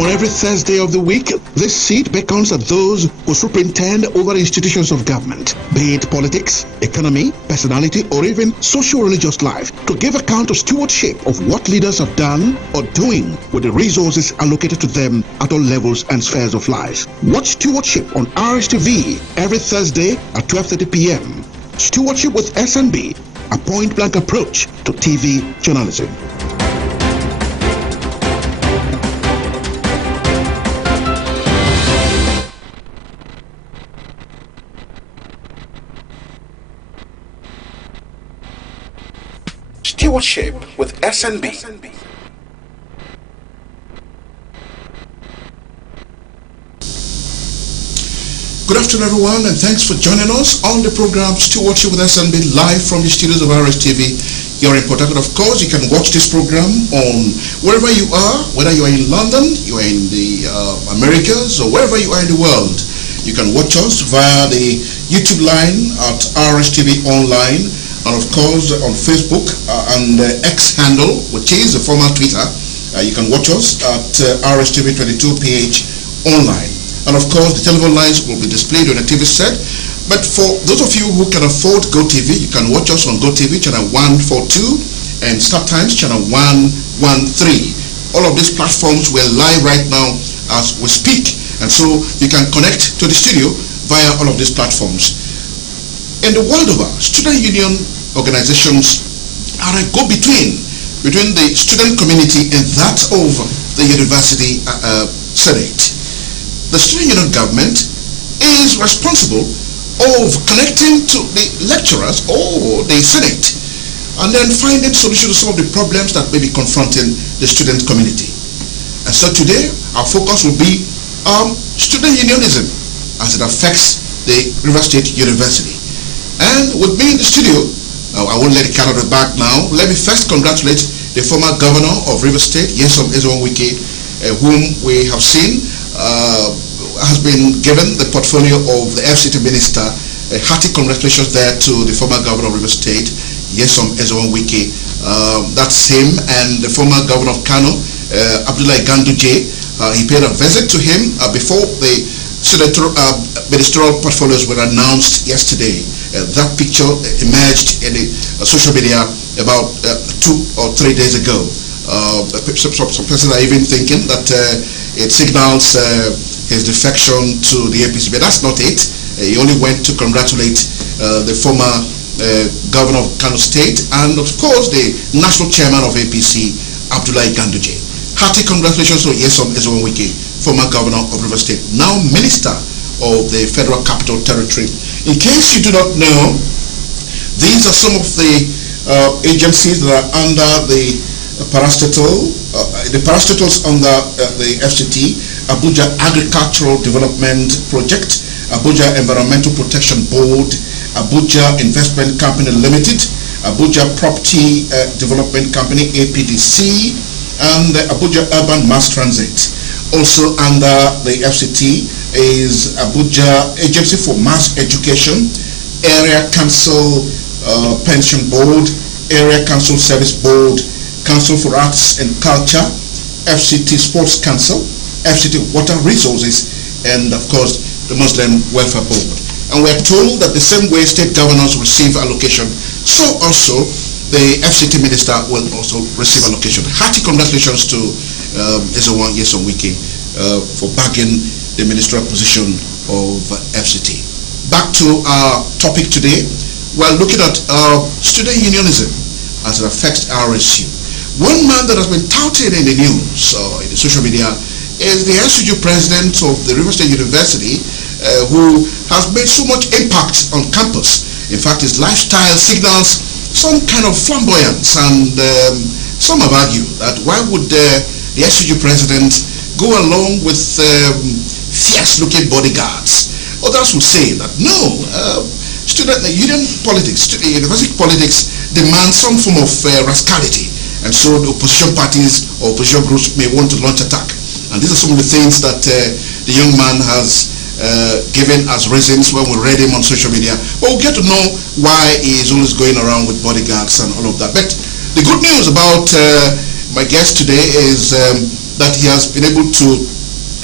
On every Thursday of the week, this seat beckons at those who superintend over institutions of government, be it politics, economy, personality, or even socio-religious life, to give account of stewardship of what leaders have done or doing with the resources allocated to them at all levels and spheres of life. Watch Stewardship on RSTV every Thursday at 12:30 p.m. Stewardship with SNB, a point-blank approach to TV journalism. Stewardship with SNB. Good afternoon, everyone, and thanks for joining us on the program Stewardship with SNB, live from the studios of RSTV. You're in Port Harcourt, of course. You can watch this program on wherever you are, whether you are in London, you are in the Americas, or wherever you are in the world. You can watch us via the YouTube line at RSTV Online, and of course on Facebook and X handle, which is the former Twitter. You can watch us at RSTV22PH Online. And of course, the telephone lines will be displayed on the TV set. But for those of you who can afford GoTV, you can watch us on GoTV channel 142 and StarTimes channel 113. All of these platforms were live right now as we speak. And so you can connect to the studio via all of these platforms. In the world over, student union organizations are a go-between between the student community and that of the university senate. The student union government is responsible of connecting to the lecturers or the senate and then finding solutions to some of the problems that may be confronting the student community. And so today our focus will be student unionism as it affects the River State University. And with me in the studio, I won't let the cat out of the bag now. Let me first congratulate the former governor of River State, Nyesom Ezenwo-Wike, whom we have seen has been given the portfolio of the FCT minister. Hearty congratulations there to the former governor of River State, Nyesom Ezenwo-Wike. That's him, and the former governor of Kano, Abdullahi Ganduje. He paid a visit to him before the ministerial portfolios were announced yesterday. That picture emerged in the social media about 2 or 3 days ago. Some persons are even thinking that it signals his defection to the APC, but that's not it. He only went to congratulate the former governor of Kano State and, of course, the national chairman of APC, Abdullahi Ganduje. Hearty congratulations to Nyesom Ezenwo-Wike, former governor of River State, now minister of the Federal Capital Territory. In case you do not know, these are some of the agencies that are under the parastatal. The parastatals under the FCT: Abuja Agricultural Development Project, Abuja Environmental Protection Board, Abuja Investment Company Limited, Abuja Property Development Company APDC, and Abuja Urban Mass Transit. Also under the FCT is Abuja Agency for Mass Education, Area Council Pension Board, Area Council Service Board, Council for Arts and Culture, FCT Sports Council, FCT Water Resources, and of course the Muslim Welfare Board. And we are told that the same way state governors receive allocation, so also the FCT minister will also receive allocation. Hearty congratulations to Nyesom-Wike for bagging the ministerial position of FCT. Back to our topic today. We're looking at student unionism as it affects RSU. One man that has been touted in the news, in the social media, is the SUG president of the River State University, who has made so much impact on campus. In fact, his lifestyle signals some kind of flamboyance, and some have argued that why would the SUG president go along with fierce-looking bodyguards? Others will say that no, union politics, university politics demand some form of rascality. And so the opposition parties or opposition groups may want to launch attack. And these are some of the things that the young man has given as reasons when we read him on social media. But we'll get to know why he is always going around with bodyguards and all of that. But the good news about my guest today is that he has been able to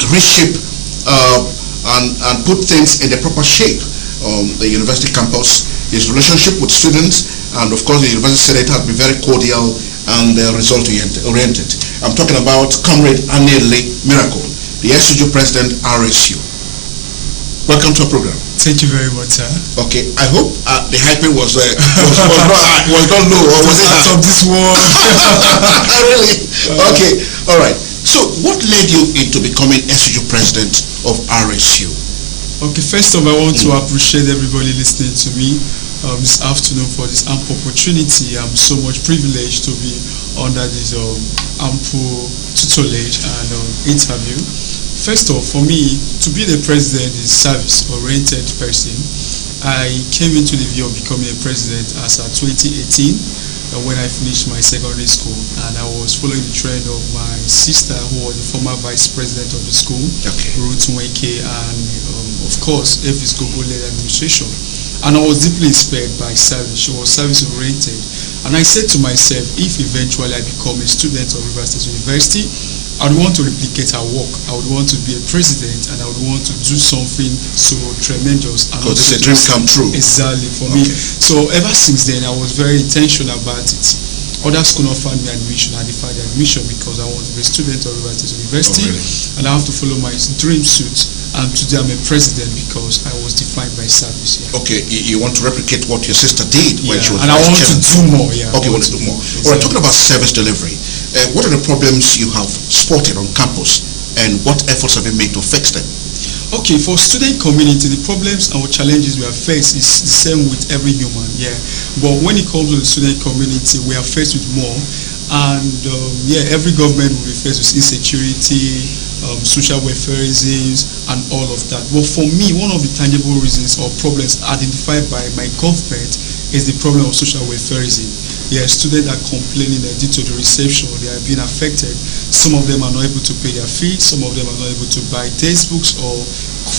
reshape and put things in the proper shape on the university campus. His relationship with students and of course the university senate has been very cordial and result oriented. I'm talking about Comrade ANELE Miracle, the SUG President, RSU. Welcome to our program. Thank you very much, sir. Okay, I hope the hyping was not low, or was it out of this world? Really? Okay, all right. So, what led you into becoming SUG President of RSU? Okay, first of all, I want to appreciate everybody listening to me this afternoon for this ample opportunity. I'm so much privileged to be under this ample tutelage and interview. First of all, for me, to be the president is service-oriented person. I came into the view of becoming a president as at 2018 when I finished my secondary school, and I was following the trend of my sister, who was the former vice president of the school, Ruth Nweke, and of course, Evis Gogo-led administration. And I was deeply inspired by service. She was service-oriented. And I said to myself, if eventually I become a student of Rivers State University, I would want to replicate her work. I would want to be a president, and I would want to do something so tremendous. Because it's a dream come true. Exactly, for me. So ever since then, I was very intentional about it. Others could not find me admission. I deferred the admission because I want to be a student of Rivers State University, and I have to follow my dream suit. And today I'm a president because I was defined by service. Yeah. Okay, you want to replicate what your sister did when she was and I want to do more. Yeah. Okay, you want to do more. Exactly. All right, talking about service delivery, what are the problems you have spotted on campus, and what efforts have been made to fix them? Okay, for student community, the problems and challenges we are faced is the same with every human. Yeah, but when it comes to the student community, we are faced with more, and every government will be faced with insecurity, social welfareism, and all of that. But for me, one of the tangible reasons or problems identified by my government is the problem of social welfareism. Students are complaining that due to the reception, they are being affected. Some of them are not able to pay their fees. Some of them are not able to buy textbooks or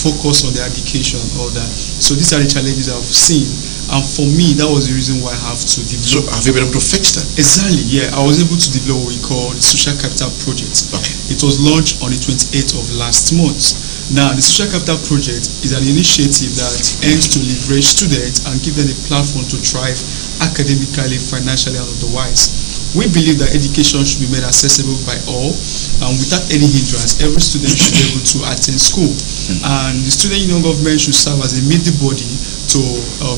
focus on their education and all that. So these are the challenges I've seen. And for me, that was the reason why I have to develop. So have you been able to fix that? Exactly, yeah. I was able to develop what we call the Social Capital Project. Okay. It was launched on the 28th of last month. Now, the Social Capital Project is an initiative that aims to leverage students and give them a platform to thrive academically, financially, and otherwise. We believe that education should be made accessible by all, and without any hindrance, every student should be able to attend school. And the student union government should serve as a middle body to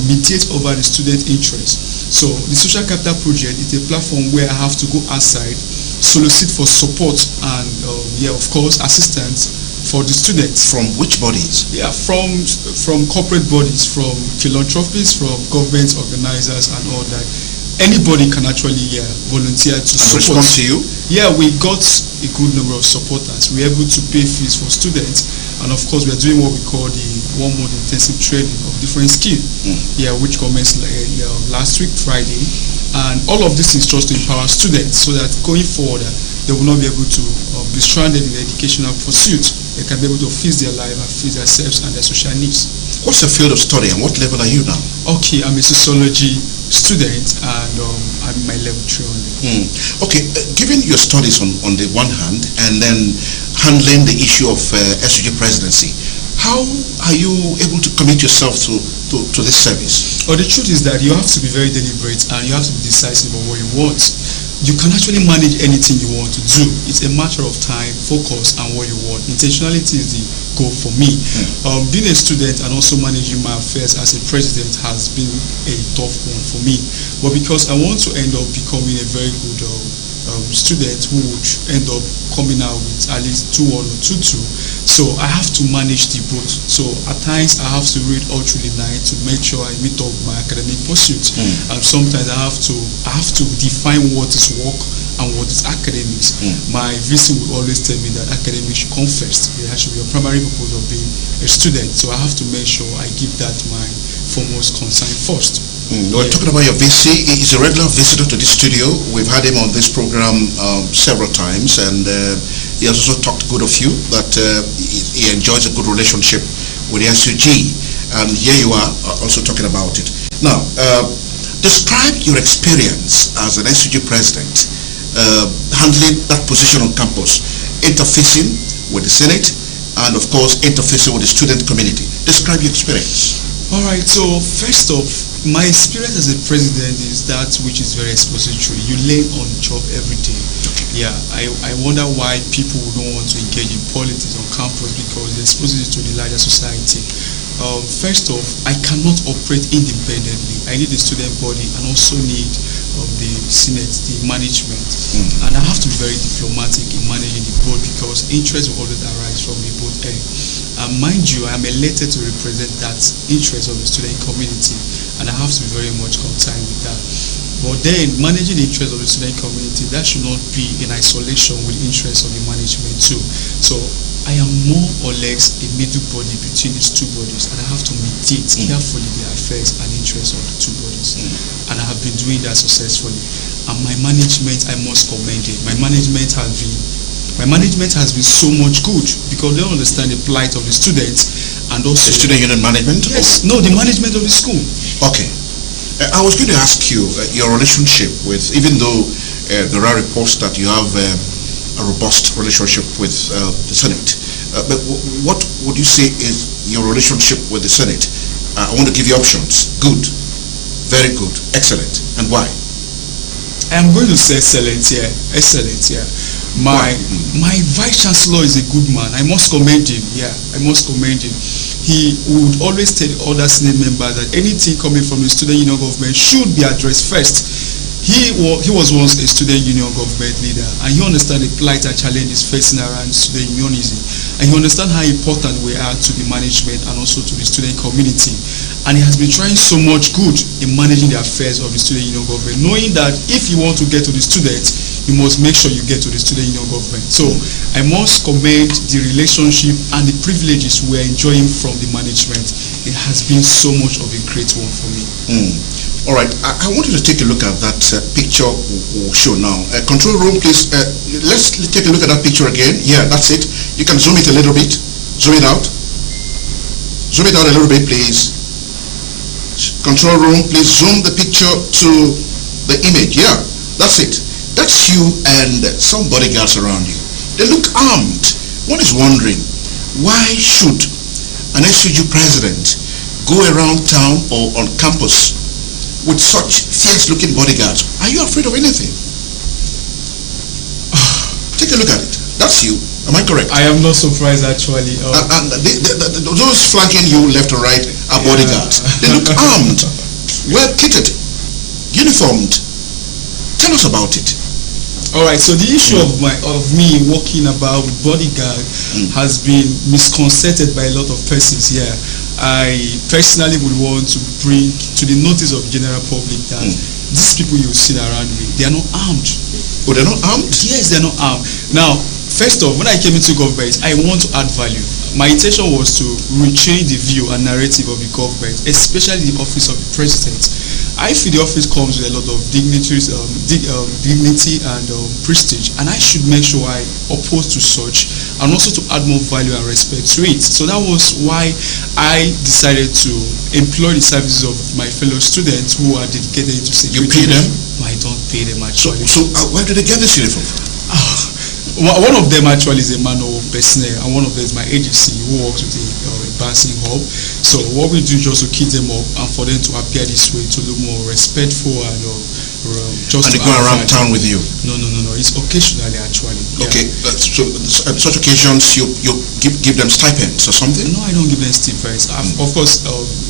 mediate over the student interest. So the Social Capital Project is a platform where I have to go outside, solicit for support and of course assistance for the students. From which bodies? Yeah, from corporate bodies, from philanthropists, from government organizers and all that. Anybody can actually volunteer to support. Respond to you? Yeah, we got a good number of supporters. We're able to pay fees for students, and of course we're doing what we call the 1 month intensive training of different skills. Which commenced last week Friday, and all of this is just to empower students so that going forward they will not be able to be stranded in the educational pursuit. They can be able to fix their life and fix themselves and their social needs. What's your field of study and what level are you now? Okay, I'm a sociology student and I'm my level 3 only. Okay, given your studies on the one hand and then handling the issue of SUG presidency, how are you able to commit yourself to this service? The truth is that you have to be very deliberate and you have to be decisive on what you want. You can actually manage anything you want to do. It's a matter of time, focus, and what you want. Intentionality is the goal for me. Being a student and also managing my affairs as a president has been a tough one for me. But because I want to end up becoming a very good student who would end up coming out with at least 2-1 or 2-2, so I have to manage the both. So at times I have to read all through the night to make sure I meet up my academic pursuits, and sometimes I have to define what is work and what is academics. My VC will always tell me that academics should come first. It should be a primary purpose of being a student. So I have to make sure I give that my foremost concern first. We're talking about your VC. He's a regular visitor to the studio. We've had him on this program several times, and he has also talked good of you, that he enjoys a good relationship with the SUG, and here you are also talking about it. Now, describe your experience as an SUG president, handling that position on campus. interfacing with the Senate, and of course interfacing with the student community. Describe your experience. All right, so first off, my experience as a president is that which is very expository. You learn on job every day. Yeah, I wonder why people don't want to engage in politics on campus, because they expose it to the larger society. First off, I cannot operate independently. I need the student body and also need the Senate, the management. And I have to be very diplomatic in managing the board, because interest will always arise from the board end. Mind you, I am elected to represent that interest of the student community, and I have to be very much concerned with that. But then, managing the interest of the student community, that should not be in isolation with the interest of the management too. So I am more or less a middle body between these two bodies, and I have to mediate carefully the affairs and interests of the two bodies. And I have been doing that successfully. And my management, I must commend it. My management has been so much good, because they understand the plight of the students, and also the student union management. Yes, no, the management of the school. Okay. I was going to ask you your relationship with, even though there are reports that you have a robust relationship with the Senate, but what would you say is your relationship with the Senate? I want to give you options. Good, very good, excellent, and why? I am going to say excellent, yeah. Excellent, yeah. My vice chancellor is a good man. I must commend him. Yeah, I must commend him. He would always tell other Senate members that anything coming from the student union government should be addressed first. He was once a student union government leader, and he understands the plight and challenges facing around student unionism, and he understands how important we are to the management and also to the student community. And he has been trying so much good in managing the affairs of the student union government, knowing that if you want to get to the students, you must make sure you get to the student union government. So I must commend the relationship and the privileges we are enjoying from the management. It has been so much of a great one for me. All right, I want you to take a look at that picture we'll show now. Control room, please. Let's take a look at that picture again. Yeah, that's it. You can zoom it a little bit. Zoom it out. Zoom it out a little bit, please. Control room, please zoom the picture to the image. Yeah, that's it. That's you and some bodyguards around you. They look armed. One is wondering, why should an SUG president go around town or on campus with such fierce-looking bodyguards? Are you afraid of anything? Take a look at it. That's you. Am I correct? I am not surprised, actually. And those flanking you left and right are bodyguards. They look armed, well-kitted, uniformed. Tell us about it. All right, so the issue of me walking about with bodyguard has been misconceived by a lot of persons here. I personally would want to bring to the notice of the general public that these people you see around me, they are not armed. Oh, they're not armed? Yes, they're not armed. Now, first off, when I came into government, I want to add value. My intention was to rechange the view and narrative of the government, especially the office of the president. I feel the office comes with a lot of dignity and prestige, and I should make sure I oppose to such, and also to add more value and respect to it. So that was why I decided to employ the services of my fellow students who are dedicated to security. You pay them? I don't pay them, actually. So where did they get this uniform from? One of them actually is a man of personnel, and one of them is my agency who works with a bouncing hub. So what we do is just to keep them up and for them to appear this way, to look more respectful and just. And they go around town with you? No. It's occasionally, actually. Yeah. Okay, so at such occasions you give them stipends or something? No, I don't give them stipends. Of course,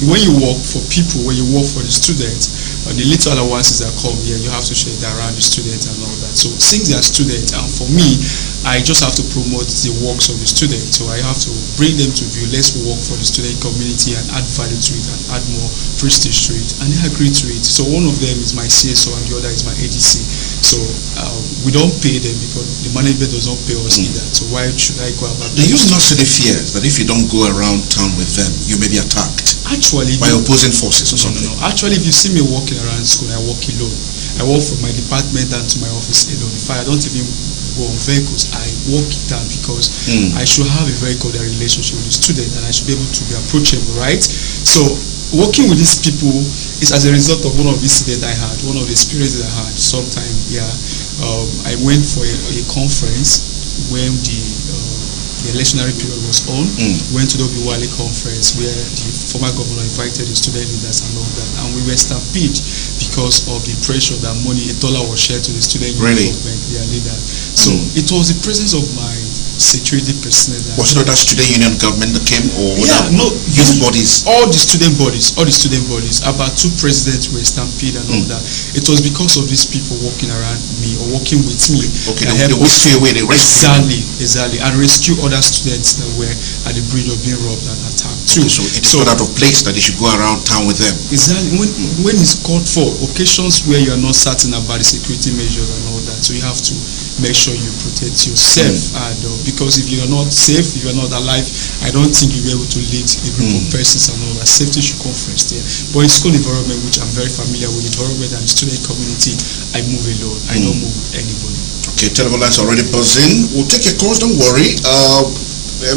when you work for people, when you work for the students, the little allowances that come here, you have to share that around the students and all that. So since they are students, and for me, I just have to promote the works of the students. So I have to bring them to view, let's work for the student community and add value to it and add more prestige to it. And they agree to it. So one of them is my CSO and the other is my ADC. So we don't pay them because the management does not pay us either. So why should I go about Do you not see the fears that if you don't go around town with them, you may be attacked? Actually, by opposing forces or something? No. Actually, if you see me walking around school, I walk alone. I walk from my department down to my office alone. In fact, I don't even go on vehicles. I walk it down because I should have a very good relationship with the student and I should be able to be approachable, right? So working with these people is as a result of one of the incidents I had, one of the experiences I had sometime, I went for a conference when the electionary period was on, went to the Wale conference where the former governor invited the student leaders and all that, and we were stampeded because of the pressure that money, $1 was shared to the student union government, their leader. So it was the presence of my security personnel. Was it that student union government that came, or youth bodies? All the student bodies. About 2 presidents were stampeded and all that. It was because of these people walking around me or walking with me. Okay, they whisked you away, they rescued you. Exactly, and rescue other students that were at the bridge of being robbed and attacked too. So it is not out of place that they should go around town with them. Exactly, when it's called for, occasions where you are not certain about the security measures and all that, so you have to make sure you protect yourself, and because if you're not safe, if you're not alive, I don't think you'll be able to lead a group of persons and all that. Safety should come first there. But in school environment, which I'm very familiar with, the environment and the student community, I move alone. I don't move with anybody. Okay, telephone lines already buzzing. We'll take your calls, don't worry.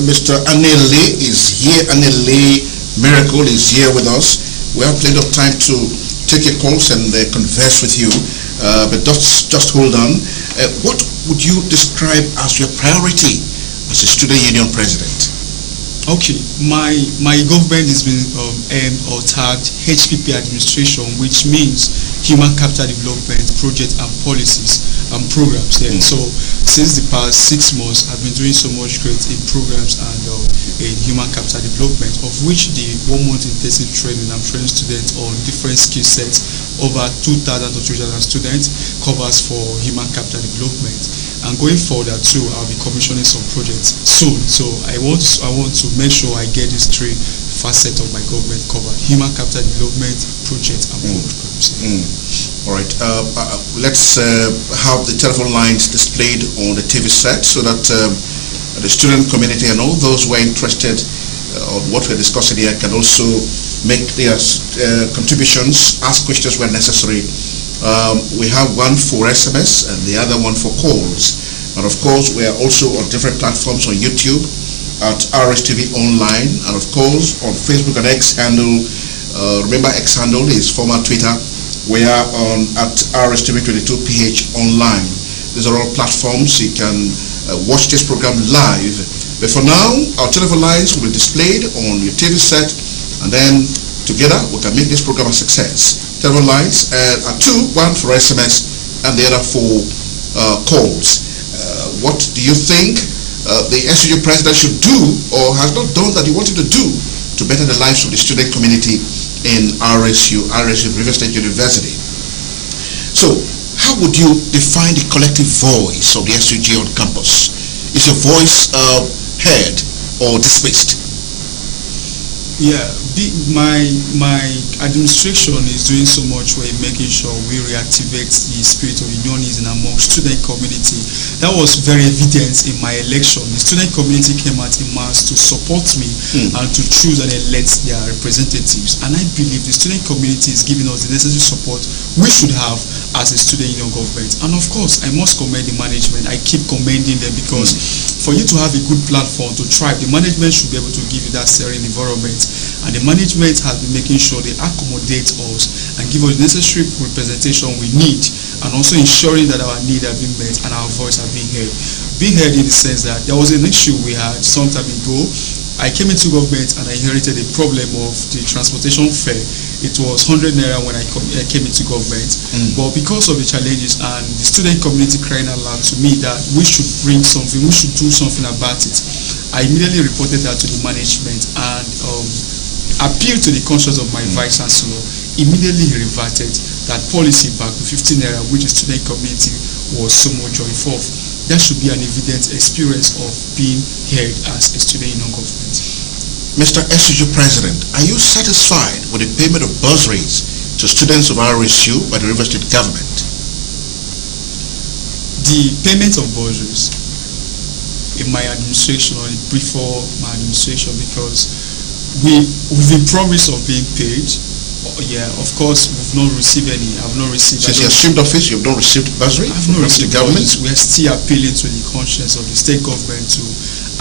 Mr. ANELE is here. ANELE Miracle is here with us. We have plenty of time to take your calls and converse with you. But just hold on. What would you describe as your priority as a student union president? Okay, my government has been aimed or tagged HPP administration, which means Human Capital Development Project and Policies and Programs there. So since the past 6 months, I've been doing so much great in programs and in human capital development, of which the 1 month intensive training, I'm training students on different skill sets. Over 2,000 to 3,000 students covers for human capital development. And going forward too, I'll be commissioning some projects soon. So I want to make sure I get these 3 facets of my government covered: human capital development, projects, and programs. All right. Let's have the telephone lines displayed on the TV set so that the student community and all those who are interested on what we're discussing here can also make their contributions, ask questions where necessary. We have one for SMS and the other one for calls. And of course, we are also on different platforms on YouTube at RSTV Online, and of course on Facebook and X handle. Remember, X handle is former Twitter. We are on at RSTV22PH Online. These are all platforms. You can watch this program live. But for now, our telephone lines will be displayed on your TV set, and then together we can make this program a success. Telephone lines are 2, one for SMS and the other for calls. What do you think the SUG president should do or has not done that you want him to do to better the lives of the student community in RSU, River State University? So, how would you define the collective voice of the SUG on campus? Is your voice heard or dismissed? Yeah, my administration is doing so much way making sure we reactivate the spirit of unionism among student community. That was very evident in my election. The student community came out in mass to support me and to choose and elect their representatives. And I believe the student community is giving us the necessary support we should have as a student union government. And of course, I must commend the management. I keep commending them because for you to have a good platform to thrive, the management should be able to give you that serene environment. And the management has been making sure they accommodate us and give us the necessary representation we need, and also ensuring that our needs are being met and our voice are being heard. Being heard in the sense that there was an issue we had some time ago. I came into government and I inherited a problem of the transportation fare. It was 100 naira when I came into government, but because of the challenges and the student community crying aloud to me that we should bring something, we should do something about it, I immediately reported that to the management and appealed to the conscience of my vice chancellor. Immediately he reverted that policy back to 15 naira, which the student community was so much joyful of. That should be an evident experience of being heard as a student union government. Mr. SUG President, are you satisfied with the payment of bursaries to students of RSU by the River State government? The payment of bursaries in my administration or before my administration, because we've been promised of being paid. Yeah, of course, we've not received any. I've not received. Since you assumed office, you've not received bursary? I've not received the government. We are still appealing to the conscience of the state government to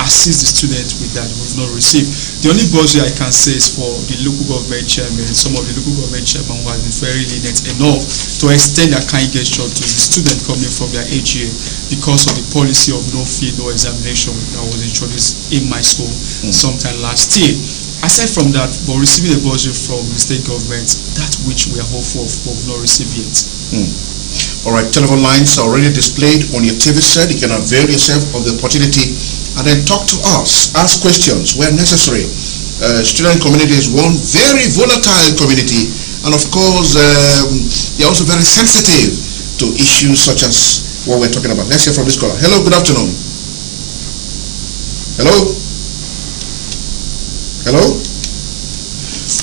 assist the students with that we've not received. The only bursary I can say is for the local government chairman, some of the local government chairman who has been very lenient enough to extend a kind gesture to the student coming from their AGA because of the policy of no fee, no examination that was introduced in my school sometime last year. Aside from that, but receiving a bursary from the state government, that which we are hopeful of, but we've not received yet. All right, telephone lines are already displayed on your TV set. You can avail yourself of the opportunity and then talk to us, ask questions where necessary. Student community is one very volatile community, and of course, they're also very sensitive to issues such as what we're talking about. Let's hear from this caller. Hello, good afternoon. Hello? Hello?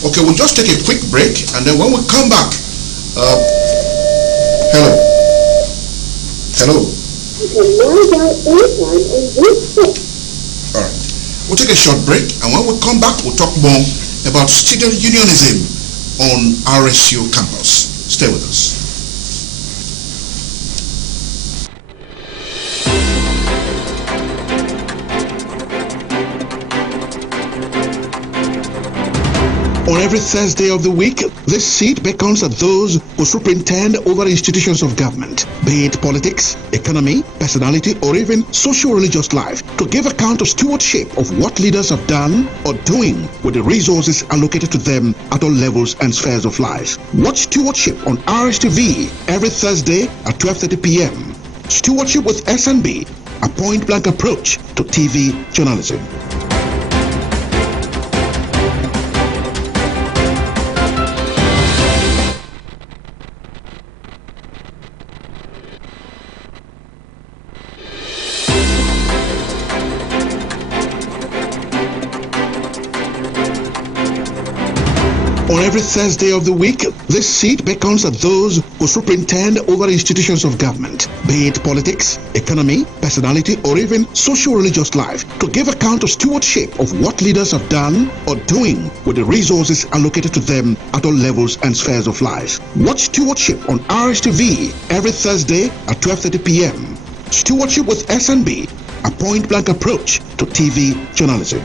Okay, we'll just take a quick break, and then when we come back, hello? Hello? All right. We'll take a short break, and when we come back, we'll talk more about student unionism on RSU campus. Stay with us. On every Thursday of the week, this seat beckons at those who superintend over institutions of government, be it politics, economy, personality, or even socio-religious life, to give account of stewardship of what leaders have done or doing with the resources allocated to them at all levels and spheres of life. Watch Stewardship on RSTV every Thursday at 12:30 p.m. Stewardship with SNB, a point-blank approach to TV journalism. On every Thursday of the week, this seat beckons at those who superintend over institutions of government, be it politics, economy, personality, or even socio-religious life, to give account of stewardship of what leaders have done or doing with the resources allocated to them at all levels and spheres of life. Watch Stewardship on RSTV every Thursday at 12:30 p.m. Stewardship with SNB, a point-blank approach to TV journalism.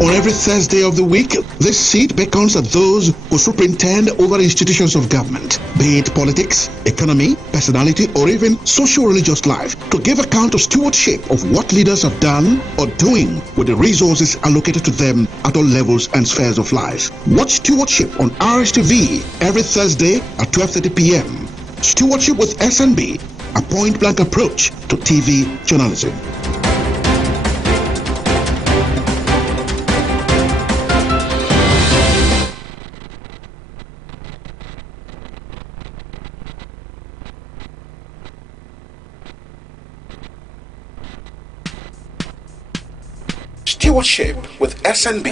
On every Thursday of the week, this seat beckons at those who superintend over institutions of government, be it politics, economy, personality, or even socio-religious life, to give account of stewardship of what leaders have done or doing with the resources allocated to them at all levels and spheres of life. Watch Stewardship on RSTV every Thursday at 12:30 p.m. Stewardship with SNB, a point-blank approach to TV journalism. Stewardship with SNB.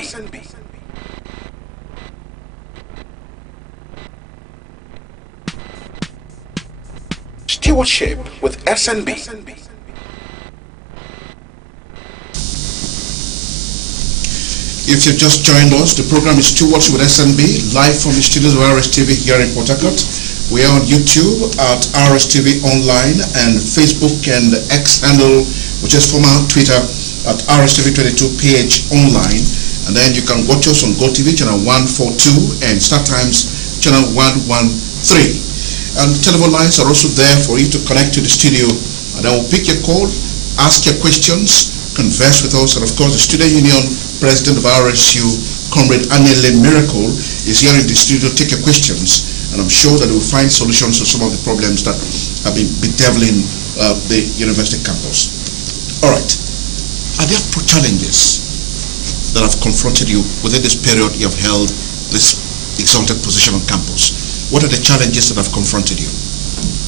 Stewardship with SNB. If you've just joined us, the program is Stewardship with SNB, live from the studios of RSTV here in Port Harcourt. We are on YouTube at RSTV Online and Facebook and X handle, which is former Twitter, at RSTV22 Online, and then you can watch us on GoTV channel 142 and Start Times channel 113. And telephone lines are also there for you to connect to the studio, and then we'll pick your call, ask your questions, converse with us, and of course the Student Union President of RSU, Comrade ANELE Miracle, is here in the studio to take your questions, and I'm sure that we'll find solutions to some of the problems that have been bedeviling the university campus. All right. Are there challenges that have confronted you within this period you have held this exalted position on campus? What are the challenges that have confronted you?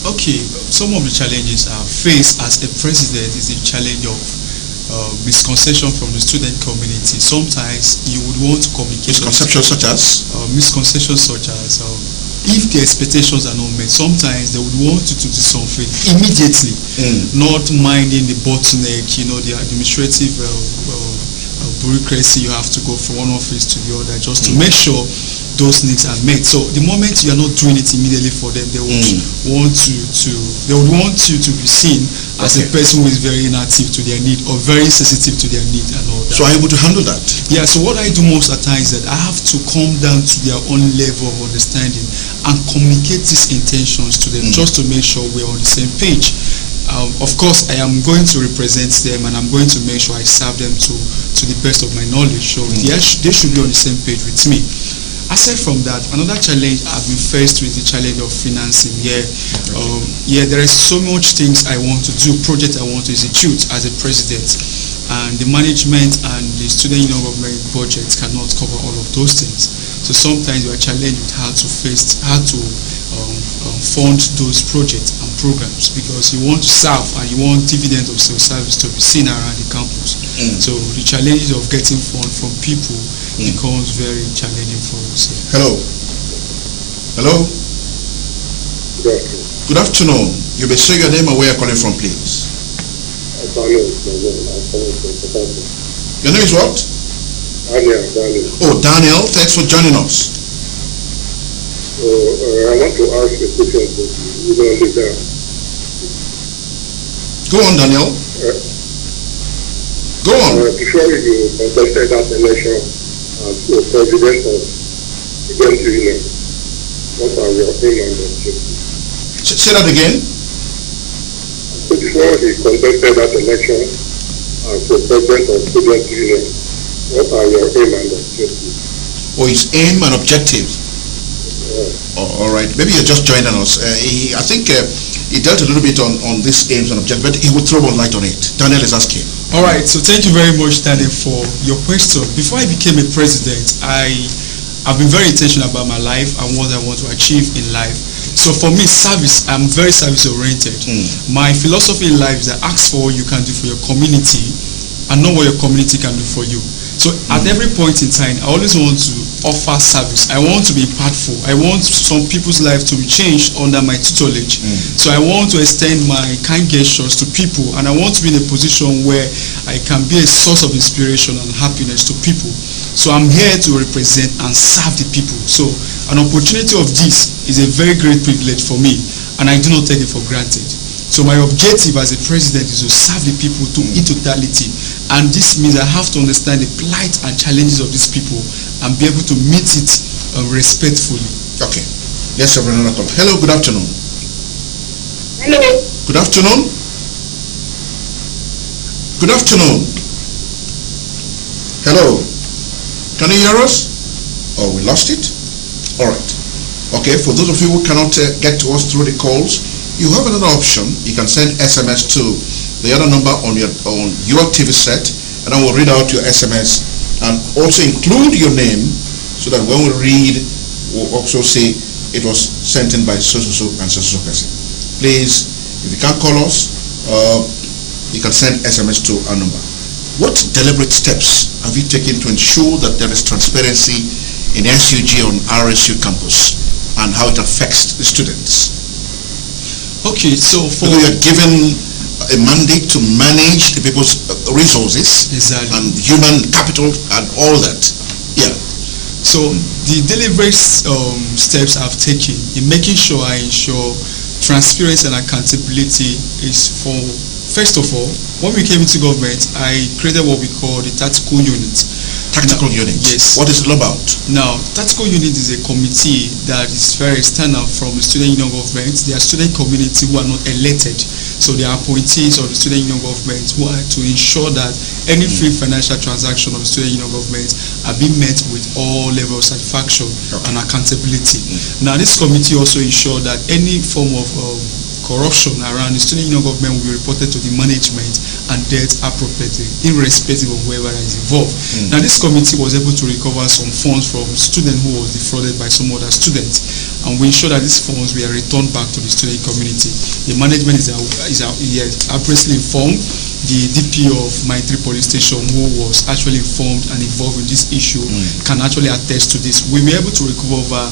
Okay, some of the challenges I face as a president is the challenge of misconception from the student community. Sometimes you would want to communicate misconceptions such as if the expectations are not met, sometimes they would want you to do something immediately, not minding the bottleneck, the administrative bureaucracy you have to go from one office to the other just to make sure those needs are met. So the moment you are not doing it immediately for them, they would want you to be seen as a person who is very inactive to their need or very sensitive to their need and all that. So are you able to handle that? Yeah, so what I do most of the time is that I have to come down to their own level of understanding and communicate these intentions to them just to make sure we're on the same page. Of course, I am going to represent them and I'm going to make sure I serve them to the best of my knowledge. So they should be on the same page with me. Aside from that, another challenge I've been faced with the challenge of financing. There is so much things I want to do, projects I want to execute as a president, and the management and the student union government budget cannot cover all of those things. So sometimes we are challenged with how to fund those projects and programs because you want to serve and you want dividend of civil service to be seen around the campus. So the challenges of getting funds from people becomes very challenging for us. Hello. Good afternoon. You may say your name and where you're calling from, please. Your name is what? Daniel. Oh, Daniel. Thanks for joining us. I want to ask a question to the union leader. Go on, Daniel. Go on. Before you contested that election as the president of the student union, what are your aim and objectives? Say that again. So before he contested that election as the president of the student union, what are your aim and objectives? Oh, his aim and objective. All right. Maybe you're just joining us. I think he dealt a little bit on these aims and objectives, but he will throw more light on it. Daniel is asking. All right. So thank you very much, Daniel, for your question. Before I became a president, I've been very intentional about my life and what I want to achieve in life. So for me, service, I'm very service-oriented. My philosophy in life is that ask for what you can do for your community and not what your community can do for you. So at every point in time, I always want to offer service. I want to be impactful. I want some people's life to be changed under my tutelage. So I want to extend my kind gestures to people, and I want to be in a position where I can be a source of inspiration and happiness to people. So I'm here to represent and serve the people. So an opportunity of this is a very great privilege for me, and I do not take it for granted. So my objective as a president is to serve the people in totality. And this means I have to understand the plight and challenges of these people and be able to meet it respectfully. Okay. Yes, sir. Hello, good afternoon. Hello. Good afternoon. Good afternoon. Hello. Can you hear us? Oh, we lost it? All right. Okay, for those of you who cannot get to us through the calls, you have another option. You can send SMS to the other number on your TV set, and I will read out your SMS and also include your name so that when we read, we'll also say it was sent in by so-so-so and so-so person. Please, if you can't call us, you can send SMS to our number. What deliberate steps have you taken to ensure that there is transparency in SUG on RSU campus and how it affects the students? Okay, so for you are given a mandate to manage the people's resources and human capital and all that. Yeah. So the deliberate steps I've taken in making sure I ensure transparency and accountability is for, first of all, when we came into government, I created what we call the tactical unit. Tactical unit? Yes. What is it about? Now, tactical unit is a committee that is very external from the student union government. They are student community who are not elected. So they are appointees of the student union government who are to ensure that any free financial transaction of the student union government are being met with all levels of satisfaction and accountability. Now, this committee also ensure that any form of corruption around the student union government will be reported to the management and dealt appropriately, irrespective of whoever is involved. Now, this committee was able to recover some funds from students who was defrauded by some other students, and we ensure that these funds were returned back to the student community. The management is appropriately informed. the DP of my 3 police station, who was actually informed and involved in this issue, can actually attest to this. We were able to recover over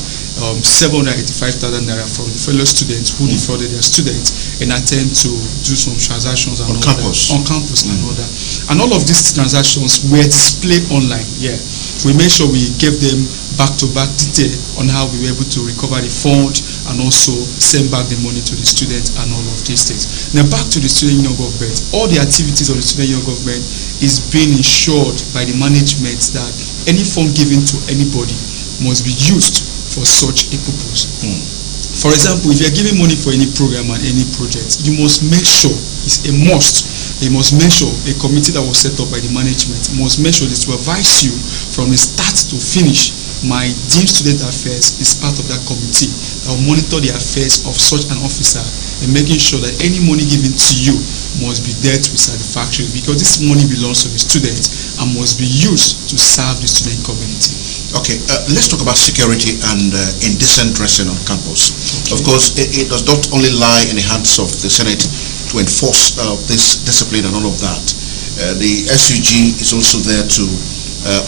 785,000 naira from the fellow students who defrauded their students in attempt to do some transactions and on campus. On campus and all that. And all of these transactions were displayed online. Yeah, we made sure we gave them back-to-back detail on how we were able to recover the fund and also send back the money to the students and all of these things. Now back to the student union government. All the activities of the student union government is being ensured by the management that any fund given to anybody must be used for such a purpose. For example, if you are giving money for any program and any project, you must make sure, it's a must, you must make sure a committee that was set up by the management must make sure that to advise you from the start to finish. My Dean Student Affairs is part of that committee that will monitor the affairs of such an officer and making sure that any money given to you must be dealt with satisfactorily, because this money belongs to the students and must be used to serve the student community. Okay, let's talk about security and indecent dressing on campus. Okay. Of course, it does not only lie in the hands of the Senate to enforce this discipline and all of that. The SUG is also there to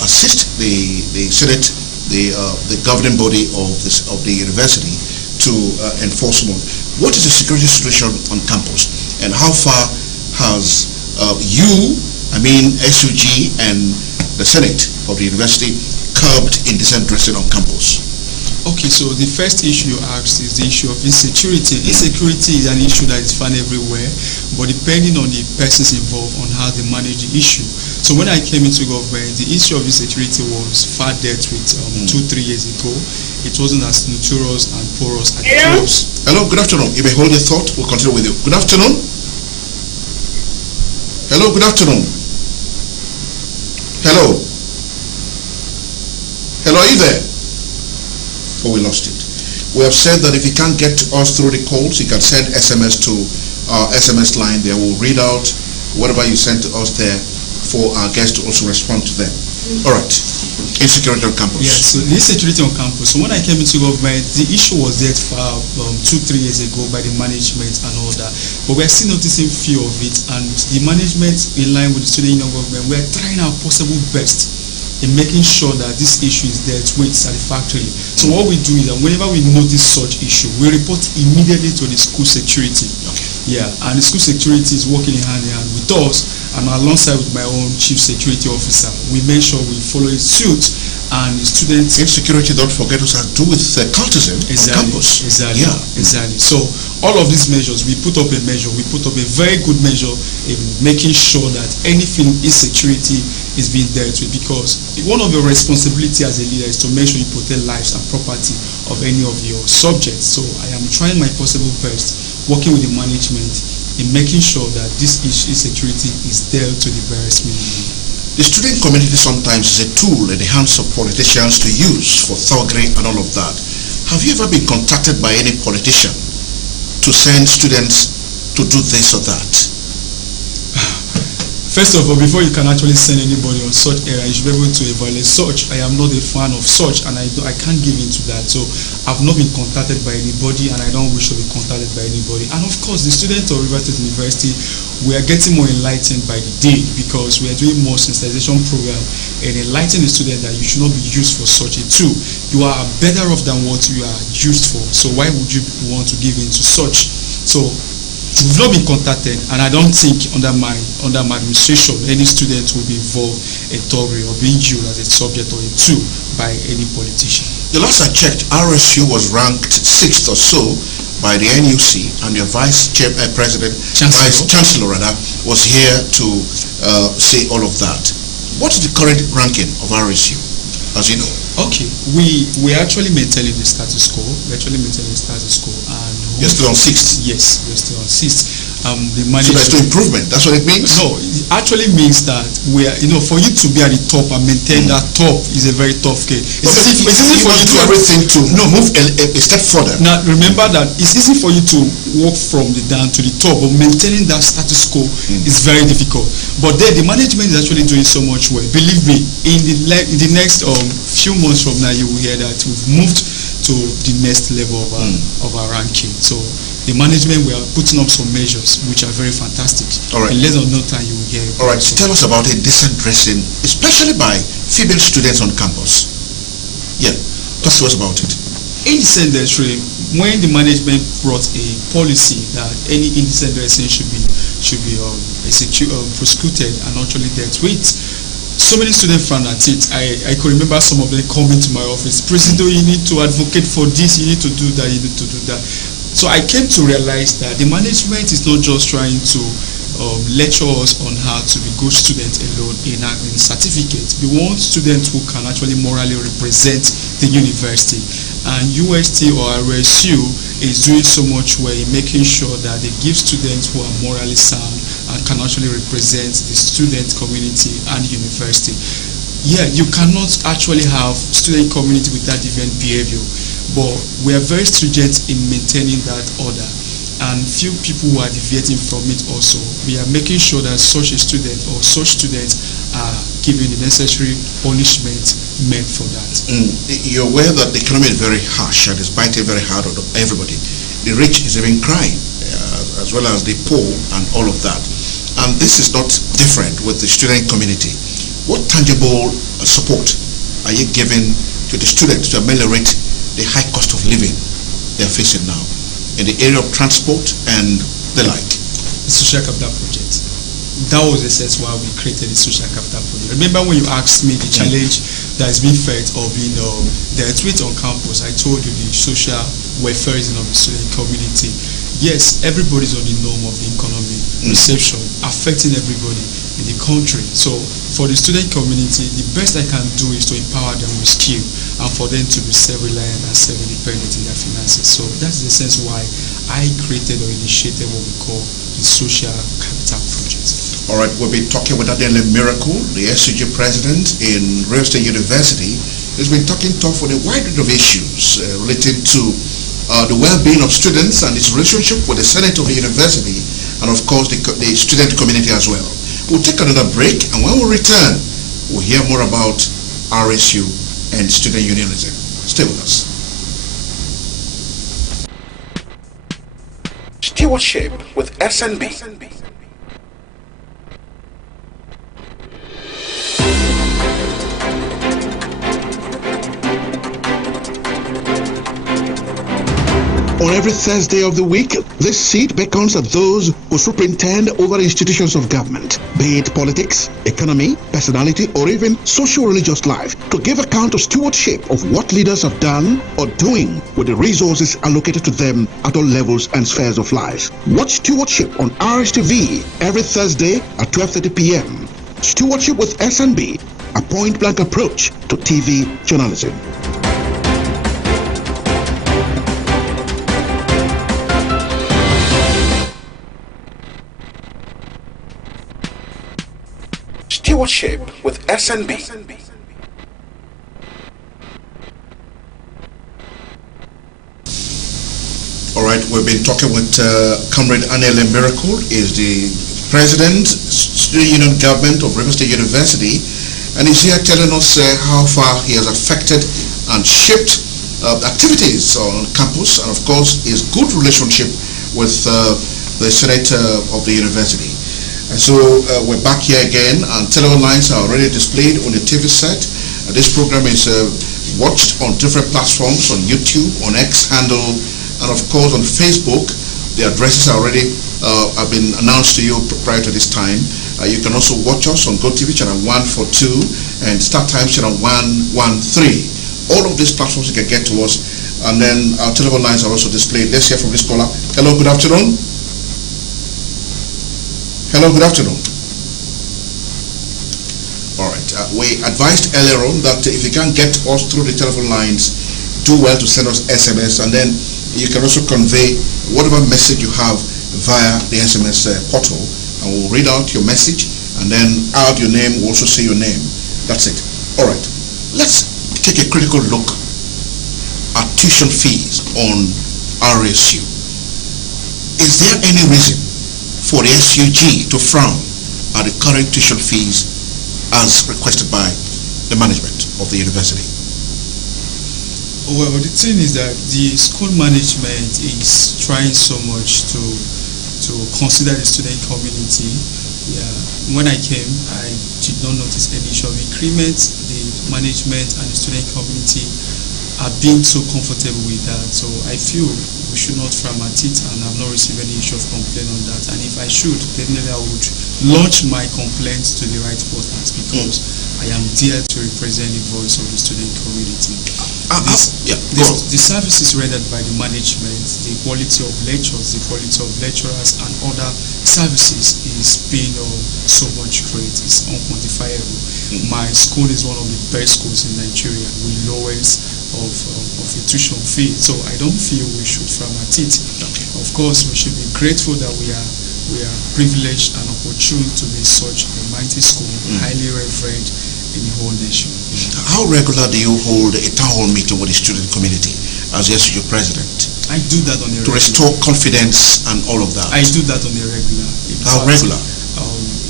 assist the Senate, the governing body of the university, to enforcement. What is the security situation on campus, and how far has SUG and the Senate of the university curbed indecent dressing on campus? Okay, so the first issue you asked is the issue of insecurity. Insecurity is an issue that is found everywhere, but depending on the persons involved on how they manage the issue. So when I came into government, the issue of insecurity was far dealt with 2-3 years ago. It wasn't as notorious and porous as it was. Hello, good afternoon. You may hold your thought. We'll continue with you. Good afternoon. Hello, good afternoon. Hello. Hello, are you there? Oh, we lost it. We have said that if you can't get to us through the calls, you can send SMS to our SMS line. They will read out whatever you send to us there for our guests to also respond to them. All right. Insecurity on campus. Yeah, so the insecurity on campus. So when I came into government, the issue was there for 2-3 years ago by the management and all that. But we're still noticing few of it, and the management, in line with the student union government, we're trying our possible best in making sure that this issue is dealt with satisfactorily. So what we do is that whenever we notice such issue, we report immediately to the school security. Okay. Yeah, and the school security is working hand in hand with us, and alongside with my own chief security officer, we make sure we follow his suit, and the students. Insecurity, don't forget, has to do with cultism on campus. Exactly. Yeah. Exactly. So all of these measures, we put up a very good measure in making sure that anything insecurity is being dealt with, because one of your responsibility as a leader is to make sure you protect lives and property of any of your subjects. So I am trying my possible best, working with the management in making sure that this issue insecurity is dealt to the barest minimum. The student community sometimes is a tool in the hands of politicians to use for thuggery and all of that. Have you ever been contacted by any politician to send students to do this or that? First of all, before you can actually send anybody on such error, you should be able to evaluate such. I am not a fan of such, and I can't give into that. So I've not been contacted by anybody, and I don't wish to be contacted by anybody. And of course, the students of River State University, we are getting more enlightened by the day, because we are doing more sensitization program and enlightening the student that you should not be used for such a tool. You are better off than what you are used for. So why would you want to give into such? So we've not been contacted, and I don't think under my administration any student will be involved in thuggery or being used as a subject or a tool by any politician. The last I checked, RSU was ranked 6th or so by the NUC, and your Vice Chancellor was here to say all of that. What is the current ranking of RSU, as you know? Okay, we actually maintaining the status quo. And you're still on 6th? Yes, we're still on 6th. So there's no improvement. That's what it means? No, it actually means that we are, for you to be at the top and maintain that top is a very tough game. It's easy for you to do everything to move a step further. Now remember that it's easy for you to walk from the down to the top, but maintaining that status quo is very difficult. But then the management is actually doing so much well. Believe me, in the next few months from now, you will hear that we've moved to the next level of our ranking. So the management were putting up some measures which are very fantastic. All right. In less than no time, you will hear. All right. Tell us about indecent dressing, especially by female students on campus. Yeah. Talk to us about it. Indecent dressing, when the management brought a policy that any indecent dressing should be prosecuted and actually dealt with, so many students frowned at it. I could remember some of them coming to my office, President, you need to advocate for this, you need to do that, you need to do that. So I came to realize that the management is not just trying to lecture us on how to be good students alone in certificates. We want students who can actually morally represent the university. And UST or RSU is doing so much well in making sure that they give students who are morally sound and can actually represent the student community and the university. Yeah, you cannot actually have student community with that deviant behavior, but we are very stringent in maintaining that order. And few people who are deviating from it also. We are making sure that such a student or such students are given the necessary punishment meant for that. You're aware that the economy is very harsh and is biting very hard on everybody. The rich is even crying, as well as the poor and all of that. And this is not different with the student community. What tangible support are you giving to the students to ameliorate the high cost of living they're facing now in the area of transport and the like? The Social Capital Project. That was the sense why we created the Social Capital Project. Remember when you asked me the challenge that is being felt of the tweet on campus, I told you the social welfareism of the student community. Yes, everybody's on the norm of the economic reception, affecting everybody in the country. So for the student community, the best I can do is to empower them with skill and for them to be self-reliant and self-independent in their finances. So that's the sense why I created or initiated what we call the Social Capital Project. All right, we'll be talking with ANELE Miracle, the SUG president in Real Estate University. He's been talking tough on a wide range of issues related to the well-being of students and its relationship with the Senate of the university and, of course, the student community as well. We'll take another break, and when we return, we'll hear more about RSU and student unionism. Stay with us. Stewardship with SNB. On every Thursday of the week, this seat beckons at those who superintend over institutions of government, be it politics, economy, personality, or even social-religious life, to give account of stewardship of what leaders have done or doing with the resources allocated to them at all levels and spheres of life. Watch Stewardship on RSTV every Thursday at 12:30 p.m. Stewardship with SNB, a point-blank approach to TV journalism. Stewardship with SNB. All right, we've been talking with Comrade ANELE Miracle, is the President, Student Union Government of Real State University, and he's here telling us how far he has affected and shaped activities on campus, and of course his good relationship with the Senate of the university. And so we're back here again, and telephone lines are already displayed on the TV set. This program is watched on different platforms, on YouTube, on X handle, and of course on Facebook. The addresses are already have been announced to you prior to this time. You can also watch us on GoTV channel 142 and Start Times channel 113. All of these platforms you can get to us, and then our telephone lines are also displayed. Let's hear from this caller. Hello, good afternoon. Hello, good afternoon. All right, we advised earlier on that if you can't get us through the telephone lines, do well to send us SMS, and then you can also convey whatever message you have via the SMS portal, and we'll read out your message, and then add your name, we'll also say your name. That's it. All right, let's take a critical look at tuition fees on RSU. Is there any reason for the SUG to frown at the current tuition fees as requested by the management of the university? Well, the thing is that the school management is trying so much to consider the student community. Yeah. When I came, I did not notice any issue of increment. The management and the student community are being so comfortable with that. So I feel we should not frown at it, and I've not received any issue of complaint on that. And if I should, definitely I would launch my complaints to the right persons, because I am there to represent the voice of the student community. The services rendered by the management, the quality of lectures, the quality of lecturers, and other services is being so much great. It's unquantifiable. My school is one of the best schools in Nigeria with lowest of a tuition fee. So I don't feel we should frown at it. Of course, we should be grateful that we are privileged and opportune to be such a mighty school, highly revered in the whole nation. How regular do you hold a town hall meeting with the student community as the SUG president? I do that on a regular. To restore confidence and all of that? I do that on a regular. How regular?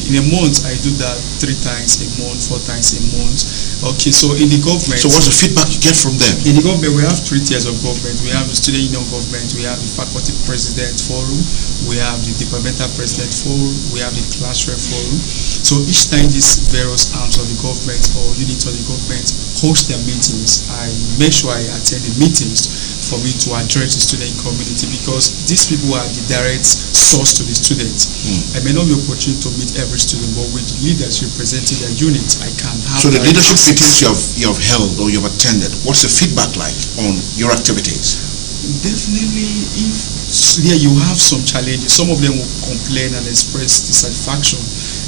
In a month, I do that 3 times a month, 4 times a month. Okay, so in the government... So what's the feedback you get from them? In the government, we have 3 tiers of government. We have the student union government, we have the faculty president forum, we have the departmental president forum, we have the classroom forum. So each time these various arms of the government or units of the government host their meetings, I make sure I attend the meetings for me to address the student community, because these people are the direct source to the students. I may not be opportune to meet every student, but with the leaders representing their units, I can have... So the leadership meetings you have held or you've attended, what's the feedback like on your activities? Definitely, if here you have some challenges, some of them will complain and express dissatisfaction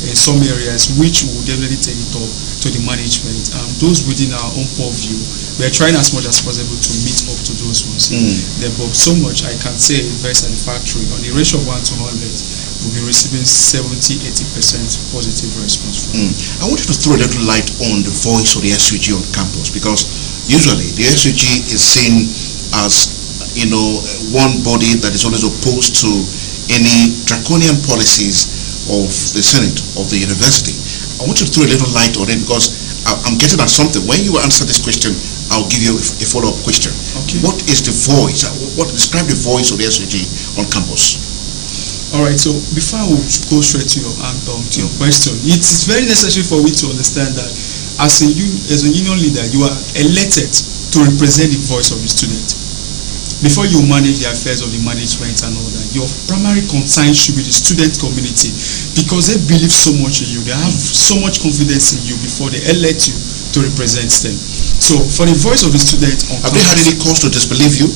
in some areas, which will definitely take it up to the management. Those within our own purview, we are trying as much as possible to meet up to those ones. But so much I can say very satisfactory. On the ratio of 1 to 100, we'll be receiving 70-80% positive response from I want you to throw a little light on the voice of the SUG on campus, because usually the SUG is seen as, one body that is always opposed to any draconian policies of the Senate of the university. I want you to throw a little light on it, because I'm getting at something. When you answer this question, I'll give you a follow-up question. Okay. What is the voice? Describe the voice of the SUG on campus. All right, so before I will go straight to your question, it is very necessary for we to understand that as a union leader, you are elected to represent the voice of the student. Before you manage the affairs of the management and all that, your primary concern should be the student community, because they believe so much in you, they have so much confidence in you before they elect you to represent them. So for the voice of the student on have they had any cause to disbelieve you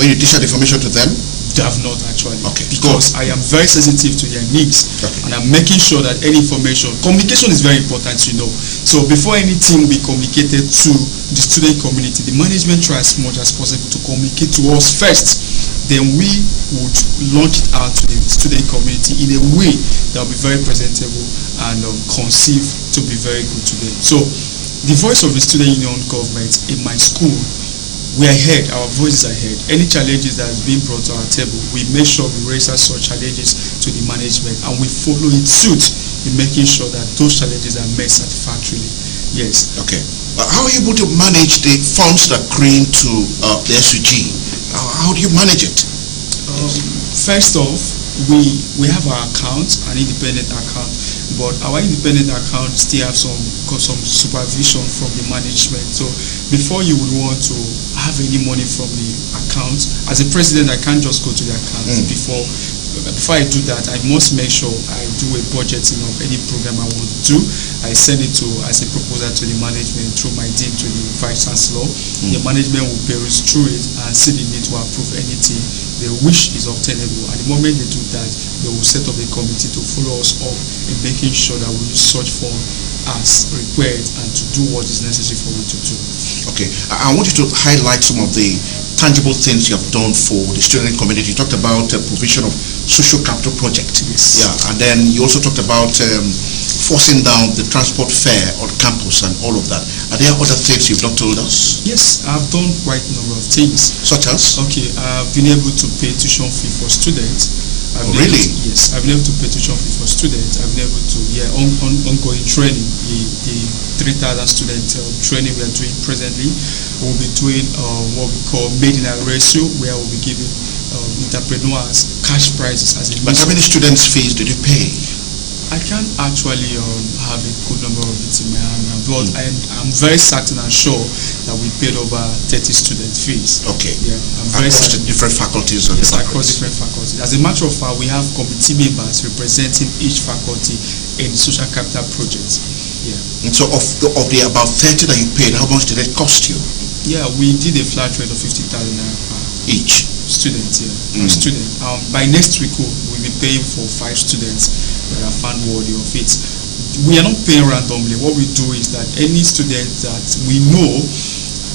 when you dish out information to them? They have not actually. Okay. Because I am very sensitive to their needs. Okay. And I'm making sure that any information, communication is very important, So before anything will be communicated to the student community, the management tries as much as possible to communicate to us first. Then we would launch it out to the student community in a way that will be very presentable and conceived to be very good to them. So the voice of the student union government in my school, we are heard, our voices are heard. Any challenges that is being brought to our table, we make sure we raise such challenges to the management, and we follow it suit in making sure that those challenges are met satisfactorily. Yes. Okay. How are you able to manage the funds that accrue to the SUG? How do you manage it? First off, we have our account, an independent account, but our independent account still have some supervision from the management. So before you would want to have any money from the account, as a president, I can't just go to the account. Before I do that, I must make sure I do a budgeting of any program I want to do. I send it as a proposal to the management through my dean to the vice chancellor. The management will peruse through it and see the need to approve anything they wish is obtainable. And the moment they do that, they will set up a committee to follow us up in making sure that we use such fund as required and to do what is necessary for me to do. Okay, I want you to highlight some of the tangible things you have done for the student community. You talked about provision of social capital project. Yes. Yeah, and then you also talked about forcing down the transport fare on campus and all of that. Are there other things you've not told us? Yes, I've done quite a number of things. Such as? Okay, I've been able to pay tuition fee for students. Really? Yes, I've been able to pay tuition fee for students. I've been able to, ongoing training, the 3,000 student training we are doing presently. We'll be doing what we call Made in RSTV, where we'll be giving entrepreneurs cash prizes as a But how many students' fees did you pay? I can't actually have a good number of it in my hand, but I'm very certain and sure that we paid over 30 student fees. Okay. Yeah, I'm very across certain. the different faculties of Yes, the across different faculties. As a matter of fact, we have committee members representing each faculty in the social capital project. Yeah. And so of the about 30 that you paid, how much did it cost you? Yeah, we did a flat rate of 50,000 naira per Each? student. Per student. By next week, we'll be paying for 5 students that are found worthy of it. We are not paying randomly. What we do is that any student that we know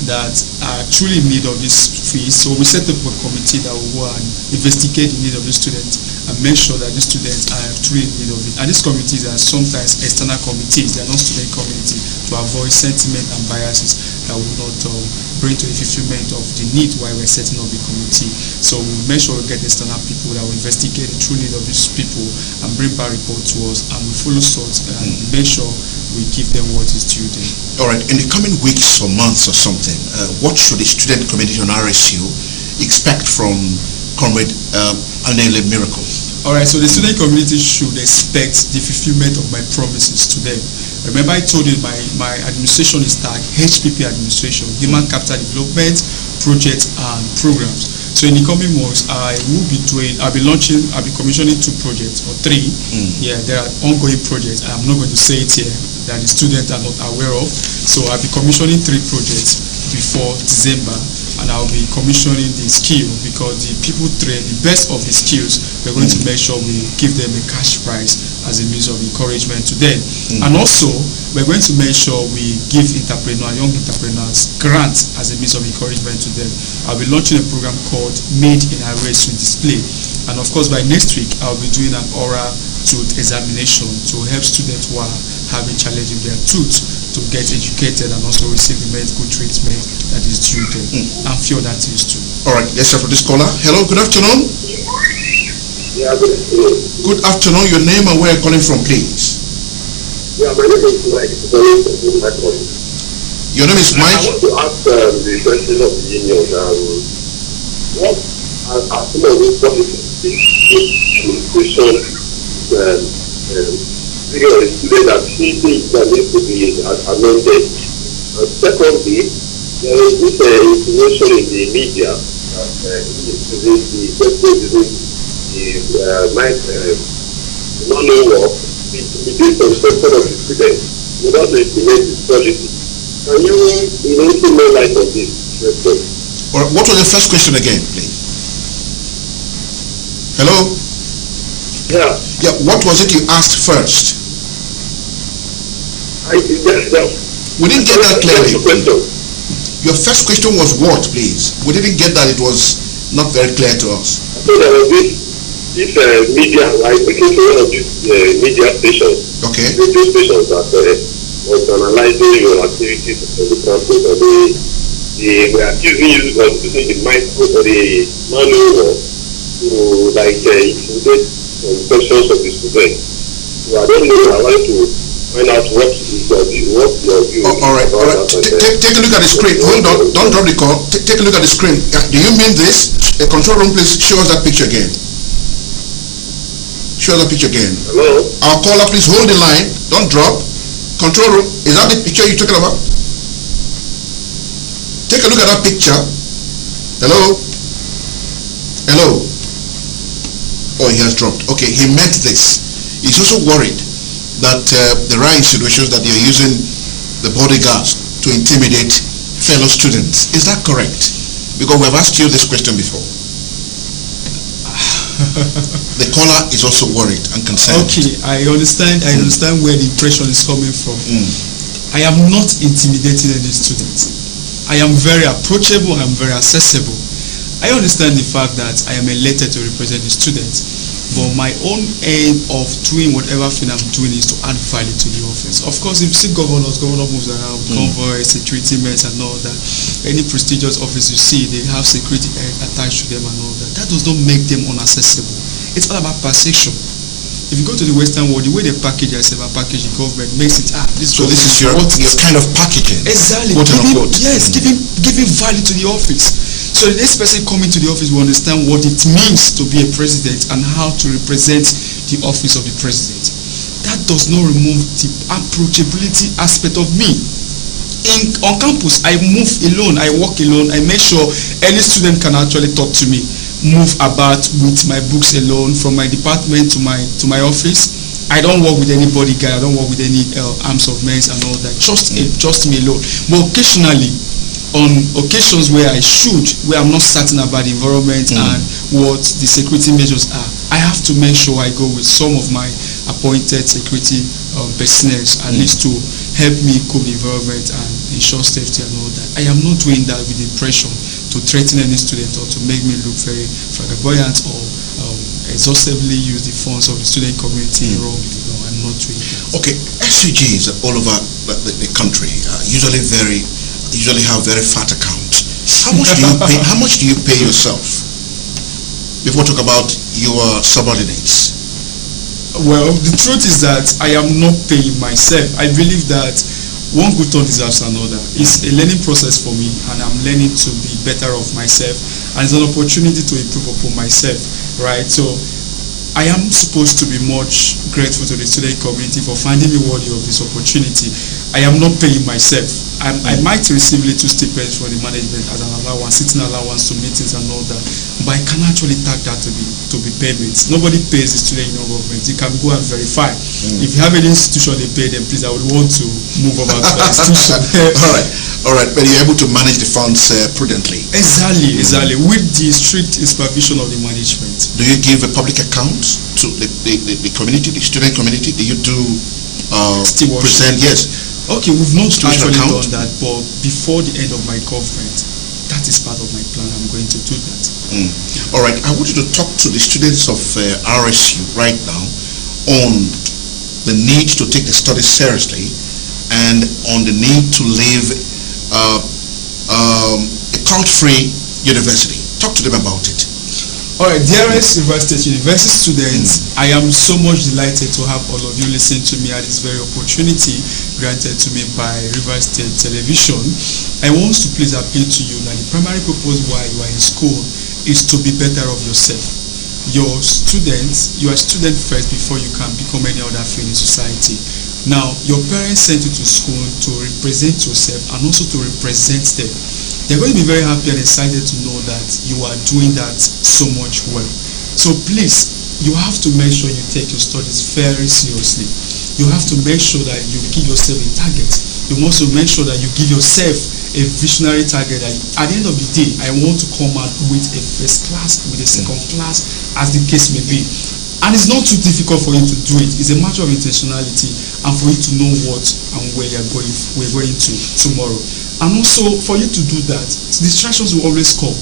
that are truly in need of this fees, so we set up a committee that will go and investigate the need of the student and make sure that the students are truly in need of it. And these committees are sometimes external committees, they are not student committee, to avoid sentiment and biases that will not bring to the fulfillment of the need why we're setting up the committee. So we'll make sure we get external people that will investigate the true need of these people and bring back report to us, and we follow suit and make sure we give them what is due them. All right, in the coming weeks or months or something, what should the student community on RSU expect from Comrade ANELE Miracle? All right, so the student community should expect the fulfillment of my promises to them. Remember, I told you my administration is tagged HPP administration, Human Capital Development, Projects and Programs. So in the coming months, I'll be commissioning 2 projects or 3. Yeah, there are ongoing projects. I'm not going to say it here that the students are not aware of. So I'll be commissioning 3 projects before December, and I'll be commissioning the skill, because the people train the best of the skills. We're going to make sure we give them a cash prize as a means of encouragement to them. And also, we're going to make sure we give young entrepreneurs grants as a means of encouragement to them. I'll be launching a program called Made in RSTV Display. And of course, by next week, I'll be doing an oral tooth examination to help students who are having challenge with their tooth to get educated and also receive the medical treatment that is due them, and few other things too. All right, let's start for this caller. Hello, good afternoon. Yeah, good afternoon. Good afternoon. Your name and where you're calling from, please. Yeah, my name is Mike. Your name is Mike. I want to ask the president of the union, what are some of the policies administration a student that he thinks that needs to be amended? Secondly, there is this information in the media that the president is non-knowing work between some section of the students without the implement this policy. Can you shed more light on this? All right, what was the first question again, please? Hello? Yeah. Yeah, what was it you asked first? We didn't get that clearly. Your first question was what, please? We didn't get that. It was not very clear to us. So there was this media, like looking to one of these media stations, Okay. radio stations that was analyzing your activities on the campus, and they were accusing you of using the micro or the manual to intimidate some sections of the students. So I don't know. I want to find out what your view. All right. Take a look at the screen. Hold on. Don't drop the call. Take a look at the screen. Do you mean this? The control room, please show us that picture again. Show us that picture again. Hello? Our caller, please hold the line. Don't drop. Control room. Is that the picture you're talking about? Take a look at that picture. Hello? Hello? Oh, he has dropped. Okay, he meant this. He's also worried that there are insinuations that you're using the bodyguards to intimidate fellow students. Is that correct? Because we've asked you this question before. The caller is also worried and concerned. Okay, I understand where the impression is coming from. I am not intimidating any student. I am very approachable, I am very accessible. I understand the fact that I am elected to represent the students, but my own aim of doing whatever thing I'm doing is to add value to the office. Of course, if you see governor moves around, convoys, security men and all that, any prestigious office you see, they have security attached to them and all that. That does not make them unaccessible. It's all about perception. If you go to the Western world, the way they package themselves and package the government makes it this. So this is your kind of packaging. Exactly. Giving value to the office. So the next person coming to the office will understand what it means to be a president and how to represent the office of the president. That does not remove the approachability aspect of me. On campus, I move alone, I walk alone, I make sure any student can actually talk to me. Move about with my books alone from my department to my office. I don't work with any bodyguard, I don't work with any arms of men and all that. Just me alone. But occasionally, on occasions where I'm not certain about the environment and what the security measures are, I have to make sure I go with some of my appointed security personnel at least to help me cope the environment and ensure safety and all that. I am not doing that with the impression to threaten any student or to make me look very flamboyant or exhaustively use the funds of the student community wrongly. No, I'm not doing that. Okay, SUGs all over the country usually have very fat accounts. How much do you pay? How much do you pay yourself? Before we talk about your subordinates. Well, the truth is that I am not paying myself. I believe that one good turn deserves another. It's a learning process for me, and I'm learning to be better of myself, and it's an opportunity to improve upon myself, right? So I am supposed to be much grateful to the student community for finding me worthy of this opportunity. I am not paying myself. I might receive little stipends from the management as an allowance, sitting allowance to meetings and all that, but I can actually tag that to be payments. Nobody pays the student union government. You can go and verify. If you have any institution they pay them, please, I would want to move over to the institution. All right, but you're able to manage the funds prudently. Exactly, with the strict supervision of the management. Do you give a public account to the community, the student community? Do you do present? Yes. Okay, we've not actually done that, but before the end of my government, that is part of my plan. I'm going to do that. All right, I want you to talk to the students of RSU right now on the need to take the studies seriously and on the need to live a cult-free university. Talk to them about it. All right, dearest Rivers State University students, I am so much delighted to have all of you listen to me at this very opportunity granted to me by Rivers State Television. I want to please appeal to you that the primary purpose why you are in school is to be better of yourself. You are a student first before you can become any other thing in society. Now, your parents sent you to school to represent yourself and also to represent them. They're going to be very happy and excited to know that you are doing that so much well. So please, you have to make sure you take your studies very seriously. You have to make sure that you give yourself a target. You must also make sure that you give yourself a visionary target. At the end of the day, I want to come out with a first class, with a second class, as the case may be. And it's not too difficult for you to do it. It's a matter of intentionality and for you to know what and where we're going to tomorrow. And also for you to do that, distractions will always come.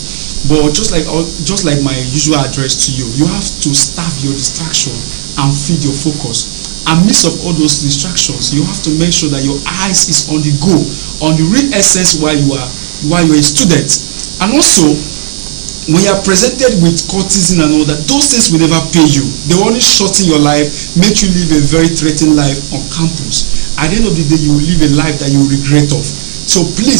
But just like my usual address to you, you have to starve your distraction and feed your focus. And midst of all those distractions, you have to make sure that your eyes is on the goal, on the real essence while you're a student. And also, when you are presented with courtesan and all that, those things will never pay you. They will only shorten your life, make you live a very threatening life on campus. At the end of the day, you will live a life that you will regret of. So please,